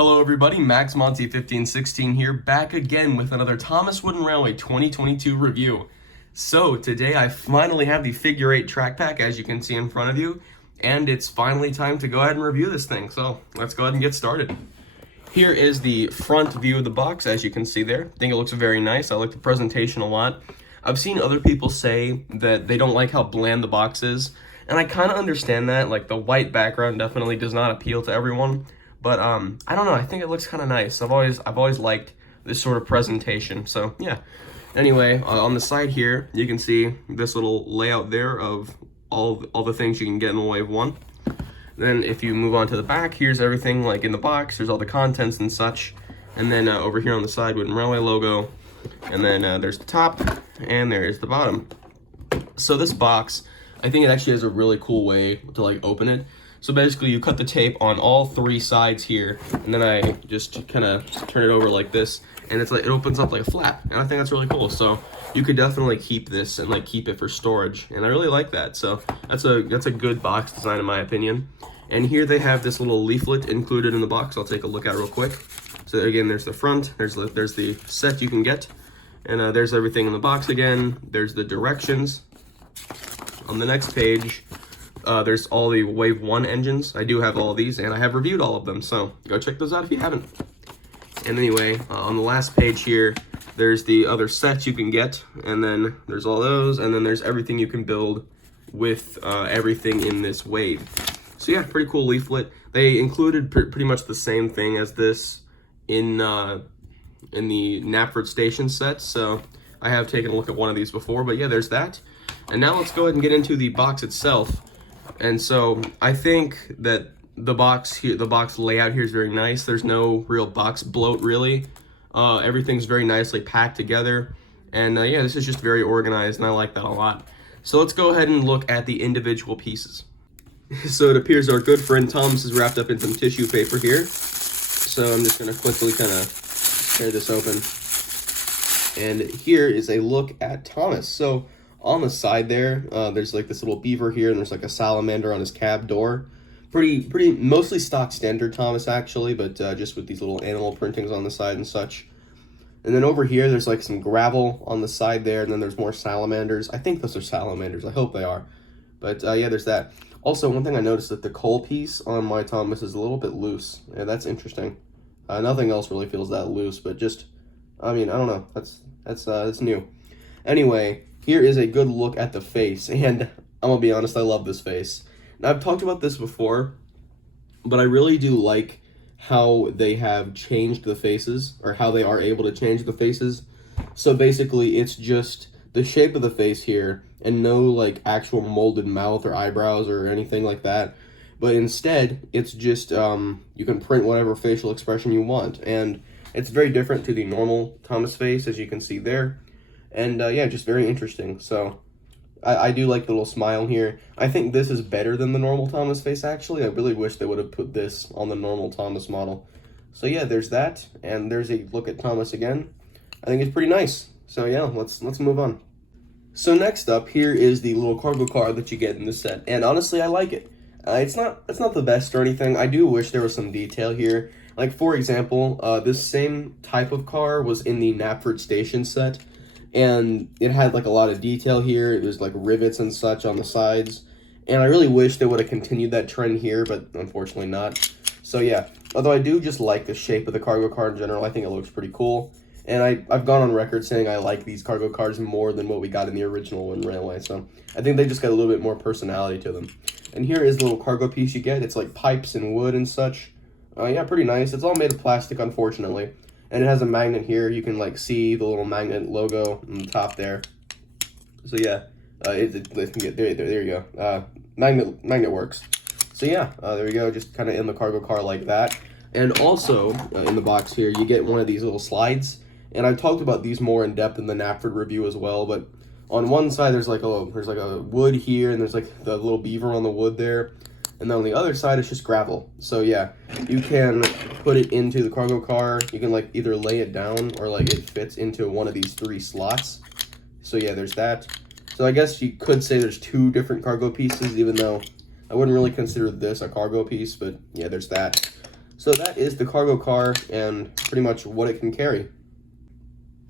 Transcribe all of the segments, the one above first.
Hello everybody, Max Monty 1516 here, back again with another Thomas Wooden Railway 2022 review. So today I finally have the figure 8 track pack, as you can see in front of you, and it's finally time to go ahead and review this thing. So let's go ahead and get started. Here is the front view of the box, as you can see there. I think it looks very nice. I like the presentation a lot. I've seen other people say that they don't like how bland the box is, and I kind of understand that. Like, the white background definitely does not appeal to everyone. But I don't know, I think it looks kind of nice. I've always liked this sort of presentation. So yeah. Anyway, on the side here, you can see this little layout there of all the things you can get in the Wave 1. Then if you move on to the back, here's everything like in the box. There's all the contents and such. And then over here on the side, Wooden Railway logo. And then there's the top, and there is the bottom. So this box, I think it actually has a really cool way to like open it. So basically you cut the tape on all three sides here, and then I just kind of turn it over like this, and it's like, it opens up like a flap, and I think that's really cool. So you could definitely keep this and like keep it for storage, and I really like that. So that's a good box design in my opinion. And here they have this little leaflet included in the box. I'll take a look at it real quick. So again, there's the front, there's the set you can get, and there's everything in the box again. There's the directions. On the next page, there's all the Wave 1 engines. I do have all of these, and I have reviewed all of them, so go check those out if you haven't. And anyway, on the last page here, there's the other sets you can get, and then there's all those, and then there's everything you can build with everything in this Wave. So yeah, pretty cool leaflet. They included pretty much the same thing as this in the Knapford Station set, so I have taken a look at one of these before, but yeah, there's that. And now let's go ahead and get into the box itself. And so I think that the box here, the box layout here is very nice. There's no real box bloat really. Everything's very nicely packed together. And yeah, this is just very organized, and I like that a lot. So let's go ahead and look at the individual pieces. So it appears our good friend Thomas is wrapped up in some tissue paper here. So I'm just gonna quickly kind of tear this open. And here is a look at Thomas. So on the side there, there's like this little beaver here, and there's like a salamander on his cab door. Pretty mostly stock standard Thomas actually, but just with these little animal printings on the side and such. And then over here, there's like some gravel on the side there, and then there's more salamanders. I think those are salamanders. I hope they are. But yeah, there's that. Also, one thing I noticed that the coal piece on my Thomas is a little bit loose. Yeah, that's interesting. Nothing else really feels that loose, but just, I mean, I don't know. That's new. Anyway, here is a good look at the face, and I'm gonna be honest, I love this face. Now, I've talked about this before, but I really do like how they have changed the faces, or how they are able to change the faces. So basically, it's just the shape of the face here, and no like actual molded mouth or eyebrows or anything like that. But instead, it's just, you can print whatever facial expression you want, and it's very different to the normal Thomas face, as you can see there. And yeah, just very interesting. So I do like the little smile here. I think this is better than the normal Thomas face, actually. I really wish they would have put this on the normal Thomas model. So yeah, there's that, and there's a look at Thomas again. I think it's pretty nice. So yeah, let's move on. So next up, here is the little cargo car that you get in this set, and honestly, I like it. It's not the best or anything. I do wish there was some detail here. Like, for example, this same type of car was in the Knapford Station set, and it had like a lot of detail here. It was like rivets and such on the sides, and I really wish they would have continued that trend here, but unfortunately not. So yeah, although I do just like the shape of the cargo car in general, I think it looks pretty cool, and I've gone on record saying I like these cargo cars more than what we got in the original Wooden Railway, so I think they just got a little bit more personality to them. And here is the little cargo piece you get. It's like pipes and wood and such. Yeah, pretty nice. It's all made of plastic, unfortunately. And it has a magnet here. You can like see the little magnet logo on the top there. So yeah, there you go. Magnet works. So yeah, there we go. Just kind of in the cargo car like that. And also in the box here, you get one of these little slides. And I've talked about these more in depth in the Knapford review as well. But on one side, there's like a wood here, and there's like the little beaver on the wood there. And then on the other side, it's just gravel. So yeah, you can put it into the cargo car. You can like either lay it down, or like it fits into one of these three slots. So yeah, there's that. So I guess you could say there's two different cargo pieces, even though I wouldn't really consider this a cargo piece, but yeah, there's that. So that is the cargo car and pretty much what it can carry.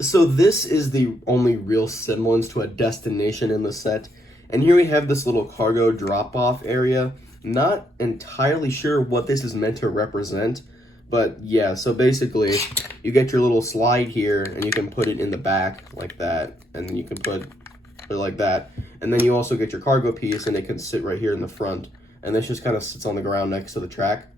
So this is the only real semblance to a destination in the set. And here we have this little cargo drop-off area. Not entirely sure what this is meant to represent, but yeah, so basically you get your little slide here and you can put it in the back like that, and then you can put it like that. And then you also get your cargo piece and it can sit right here in the front. And this just kind of sits on the ground next to the track.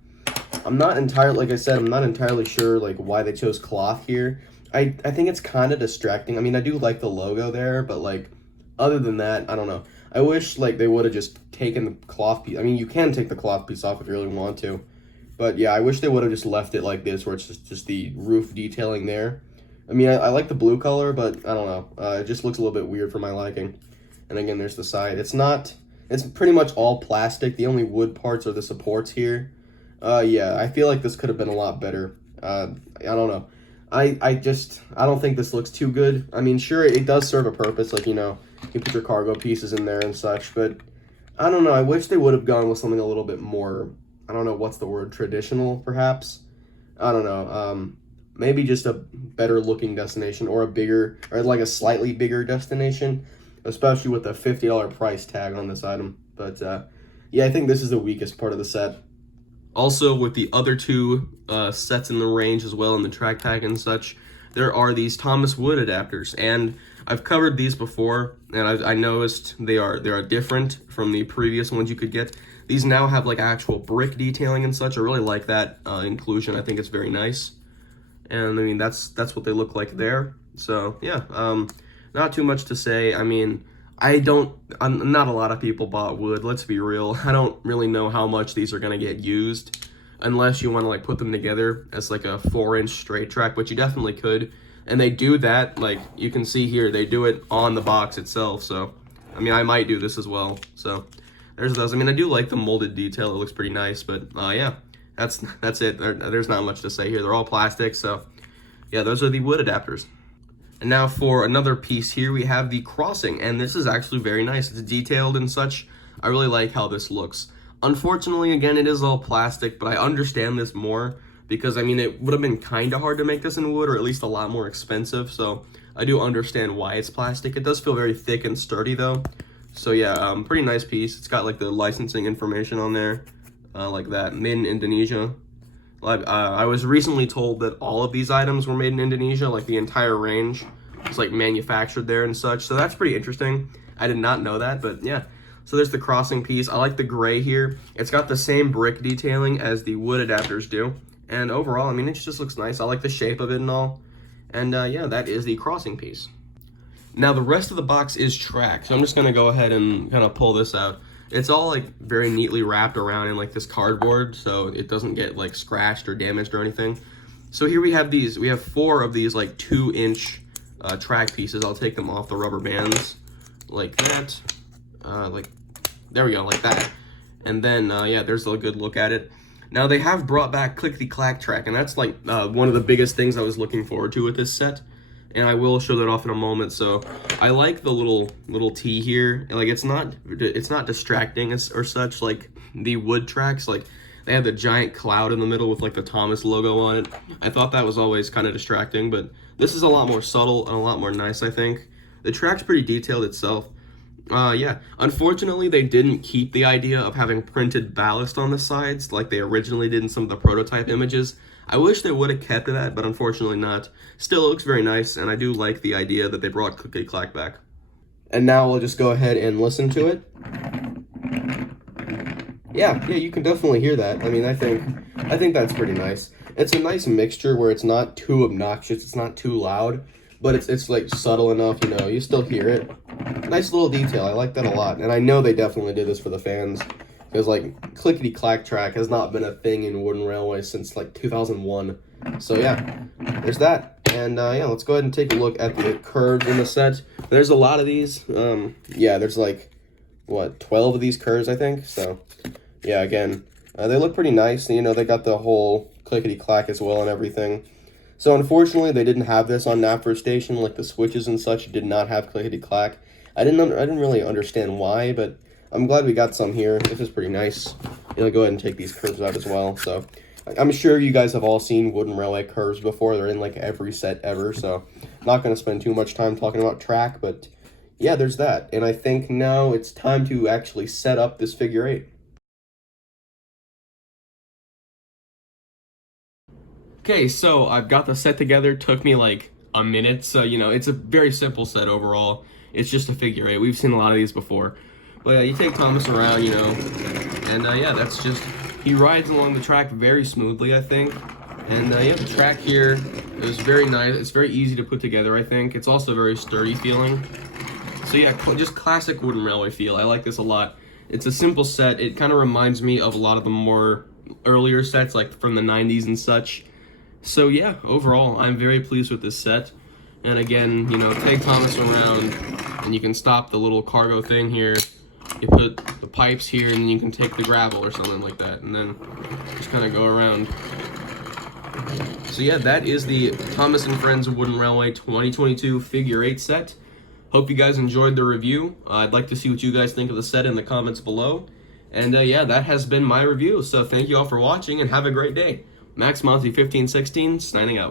I'm not entirely, like I said, I'm not entirely sure like why they chose cloth here. I think it's kind of distracting. I mean, I do like the logo there, but like other than that, I don't know. I wish like they would have just taken the cloth piece. I mean, you can take the cloth piece off if you really want to. But yeah, I wish they would have just left it like this, where it's just the roof detailing there. I mean, I like the blue color, but I don't know. It just looks a little bit weird for my liking. And again, there's the side. It's pretty much all plastic. The only wood parts are the supports here. Yeah, I feel like this could have been a lot better. I don't know. I don't think this looks too good. I mean, sure, it does serve a purpose, like, you know, you put your cargo pieces in there and such, but I don't know. I wish they would have gone with something a little bit more, I don't know, what's the word, traditional, perhaps? I don't know. Maybe just a better looking destination or like a slightly bigger destination, especially with the $50 price tag on this item. But yeah, I think this is the weakest part of the set. Also, with the other two sets in the range as well in the track pack and such, there are these Thomas Wood adapters, and I've covered these before, and I noticed they are different from the previous ones you could get. These now have like actual brick detailing and such. I really like that inclusion. I think it's very nice, and I mean that's what they look like there. So yeah, not too much to say. I mean, not a lot of people bought wood, let's be real. I don't really know how much these are gonna get used unless you want to like put them together as like a 4-inch straight track, which you definitely could. And they do that, like you can see here, they do it on the box itself. So I mean, I might do this as well. So there's those. I mean, I do like the molded detail, it looks pretty nice, but yeah, that's it. There's not much to say here. They're all plastic. So yeah, those are the wood adapters. And now for another piece here, we have the crossing, and this is actually very nice. It's detailed and such. I really like how this looks. Unfortunately, again, it is all plastic, but I understand this more because, I mean, it would have been kind of hard to make this in wood, or at least a lot more expensive, so I do understand why it's plastic. It does feel very thick and sturdy, though. So yeah, pretty nice piece. It's got like the licensing information on there, like that, made in Indonesia. I was recently told that all of these items were made in Indonesia, like the entire range was like manufactured there and such. So that's pretty interesting. I did not know that, but yeah. So there's the crossing piece. I like the gray here. It's got the same brick detailing as the wood adapters do. And overall, I mean, it just looks nice. I like the shape of it and all. And yeah, that is the crossing piece. Now the rest of the box is track. So I'm just gonna go ahead and kind of pull this out. It's all like very neatly wrapped around in like this cardboard, so it doesn't get like scratched or damaged or anything. So here we have these. We have 4 of these like 2-inch track pieces. I'll take them off the rubber bands like that. Like there we go, like that. And then yeah, there's a good look at it. Now they have brought back Clickety Clack Track, and that's like one of the biggest things I was looking forward to with this set. And I will show that off in a moment. So I like the little T here. Like it's not distracting or such like the wood tracks. Like they have the giant cloud in the middle with like the Thomas logo on it. I thought that was always kind of distracting, but this is a lot more subtle and a lot more nice, I think. The track's pretty detailed itself. Yeah, unfortunately they didn't keep the idea of having printed ballast on the sides like they originally did in some of the prototype images. I wish they would have kept that, but unfortunately not. Still, it looks very nice, and I do like the idea that they brought Clickety Clack back. And now we'll just go ahead and listen to it. Yeah, you can definitely hear that. I mean, I think that's pretty nice. It's a nice mixture where it's not too obnoxious, it's not too loud, but it's like subtle enough, you know, you still hear it. Nice little detail, I like that a lot, and I know they definitely did this for the fans. Because, like, Clickety Clack Track has not been a thing in Wooden Railway since, like, 2001. So, yeah, there's that. And, yeah, let's go ahead and take a look at the curves in the set. There's a lot of these. Yeah, there's, like, what, 12 of these curves, I think? So, yeah, again, they look pretty nice. You know, they got the whole Clickety Clack as well and everything. So, unfortunately, they didn't have this on Knapford Station. Like, the switches and such did not have Clickety Clack. I didn't really understand why, but I'm glad we got some here. This is pretty nice. You know, go ahead and take these curves out as well. So I'm sure you guys have all seen wooden railway curves before. They're in like every set ever, so not going to spend too much time talking about track, but yeah, there's that. And I think now it's time to actually set up this figure eight. Okay, so I've got the set together. Took me like a minute, so you know it's a very simple set overall. It's just a figure eight. We've seen a lot of these before, but you take Thomas around, you know, and yeah, that's just he rides along the track very smoothly, I think. And yeah, the track here is very nice. It's very easy to put together, I think. It's also very sturdy feeling. So yeah, just classic wooden railway feel. I like this a lot. It's a simple set. It kind of reminds me of a lot of the more earlier sets, like from the 90s and such. So yeah, overall, I'm very pleased with this set. And again, you know, take Thomas around, and you can stop the little cargo thing here. You put the pipes here, and then you can take the gravel or something like that, and then just kind of go around. So yeah, that is the Thomas & Friends Wooden Railway 2022 figure 8 set. Hope you guys enjoyed the review. I'd like to see what you guys think of the set in the comments below. And yeah, that has been my review. So thank you all for watching, and have a great day. Max Monty 1516 signing out.